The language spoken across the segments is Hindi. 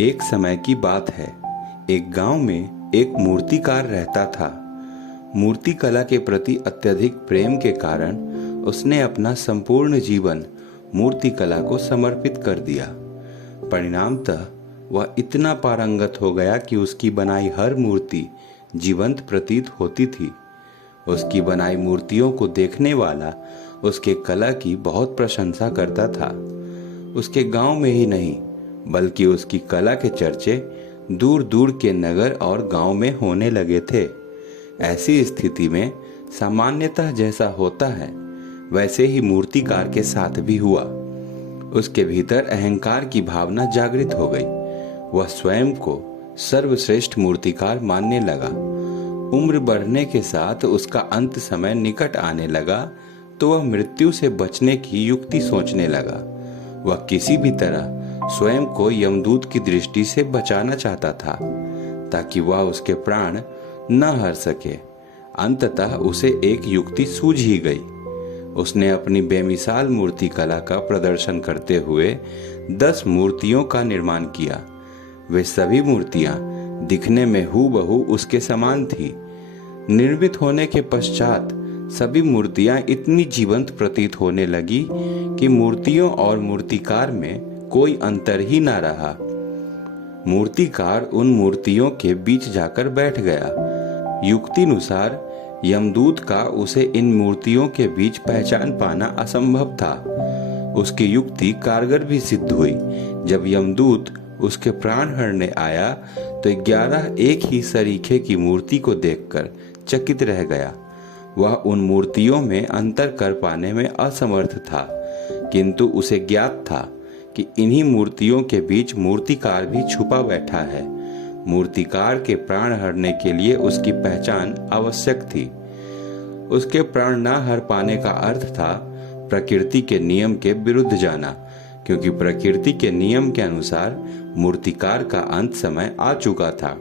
एक समय की बात है। एक गांव में एक मूर्तिकार रहता था। मूर्ति कला के प्रति अत्यधिक प्रेम के कारण उसने अपना संपूर्ण जीवन मूर्ति कला को समर्पित कर दिया। परिणामतः वह इतना पारंगत हो गया कि उसकी बनाई हर मूर्ति जीवंत प्रतीत होती थी। उसकी बनाई मूर्तियों को देखने वाला उसके कला की बहुत प्रशंसा करता था। उसके गांव में ही नहीं बल्कि उसकी कला के चर्चे दूर दूर के नगर और गांव में होने लगे थे। ऐसी स्थिति में सामान्यतः जैसा होता है वैसे ही मूर्तिकार के साथ भी हुआ। उसके भीतर अहंकार की भावना जागृत हो गई। वह स्वयं को सर्वश्रेष्ठ मूर्तिकार मानने लगा। उम्र बढ़ने के साथ उसका अंत समय निकट आने लगा तो वह मृत्यु से बचने की युक्ति सोचने लगा। वह किसी भी तरह स्वयं को यमदूत की दृष्टि से बचाना चाहता था ताकि वह उसके प्राण न हर सके। अंततः उसे एक युक्ति सूझ ही गई। उसने अपनी बेमिसाल मूर्ति कला का प्रदर्शन करते हुए 10 मूर्तियों का निर्माण किया। वे सभी मूर्तियां दिखने में हूबहू उसके समान थी। निर्मित होने के पश्चात सभी मूर्तियां इतनी जीवंत प्रतीत होने लगी कि मूर्तियों और मूर्तिकार में कोई अंतर ही ना रहा। मूर्तिकार उन मूर्तियों के बीच जाकर बैठ गया। युक्तिनुसार यमदूत का उसे इन मूर्तियों के बीच पहचान पाना असंभव था। उसकी युक्ति कारगर भी सिद्ध हुई। जब यमदूत उसके प्राण हरने आया तो 11 एक ही सरीखे की मूर्ति को देखकर चकित रह गया। वह उन मूर्तियों में अंतर कर पाने में असमर्थ था, किंतु उसे ज्ञात था कि इन्हीं मूर्तियों के बीच मूर्तिकार भी छुपा बैठा है। मूर्तिकार के प्राण हरने के लिए उसकी पहचान आवश्यक थी। उसके प्राण न हर पाने का अर्थ था प्रकृति के नियम के विरुद्ध जाना, क्योंकि प्रकृति के नियम के अनुसार मूर्तिकार का अंत समय आ चुका था।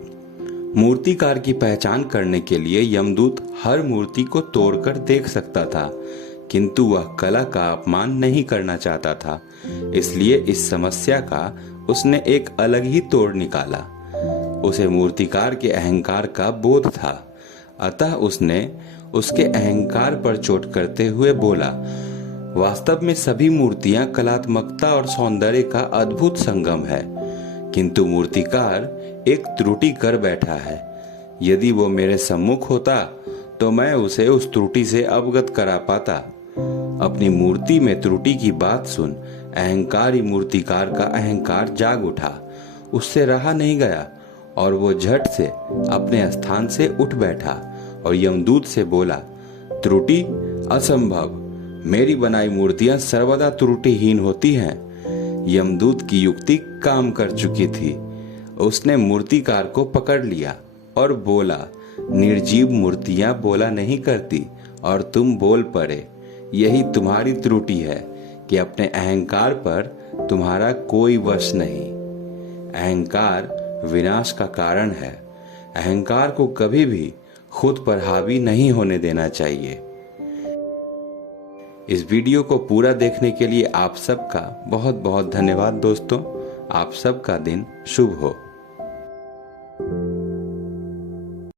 मूर्तिकार की पहचान करने के लिए यमदूत हर मूर्ति को तोड़कर देख सकता था, किंतु वह कला का अपमान नहीं करना चाहता था। इसलिए इस समस्या का उसने एक अलग ही तोड़ निकाला। उसे मूर्तिकार के अहंकार का बोध था, अतः उसने उसके अहंकार पर चोट करते हुए बोला, वास्तव में सभी मूर्तियां कलात्मकता और सौंदर्य का अद्भुत संगम है, किंतु मूर्तिकार एक त्रुटि कर बैठा है। यदि वो मेरे सम्मुख होता तो मैं उसे उस त्रुटि से अवगत करा पाता। अपनी मूर्ति में त्रुटि की बात सुन अहंकारी मूर्तिकार का अहंकार जाग उठा। उससे रहा नहीं गया और वो झट से अपने स्थान से उठ बैठा और यमदूत से बोला, त्रुटि असंभव, मेरी बनाई मूर्तियां सर्वदा त्रुटिहीन होती हैं। यमदूत की युक्ति काम कर चुकी थी। उसने मूर्तिकार को पकड़ लिया और बोला, निर्जीव मूर्तियां बोला नहीं करती और तुम बोल पड़े। यही तुम्हारी त्रुटि है कि अपने अहंकार पर तुम्हारा कोई वश नहीं। अहंकार विनाश का कारण है। अहंकार को कभी भी खुद पर हावी नहीं होने देना चाहिए। इस वीडियो को पूरा देखने के लिए आप सबका बहुत बहुत धन्यवाद दोस्तों। आप सबका दिन शुभ हो।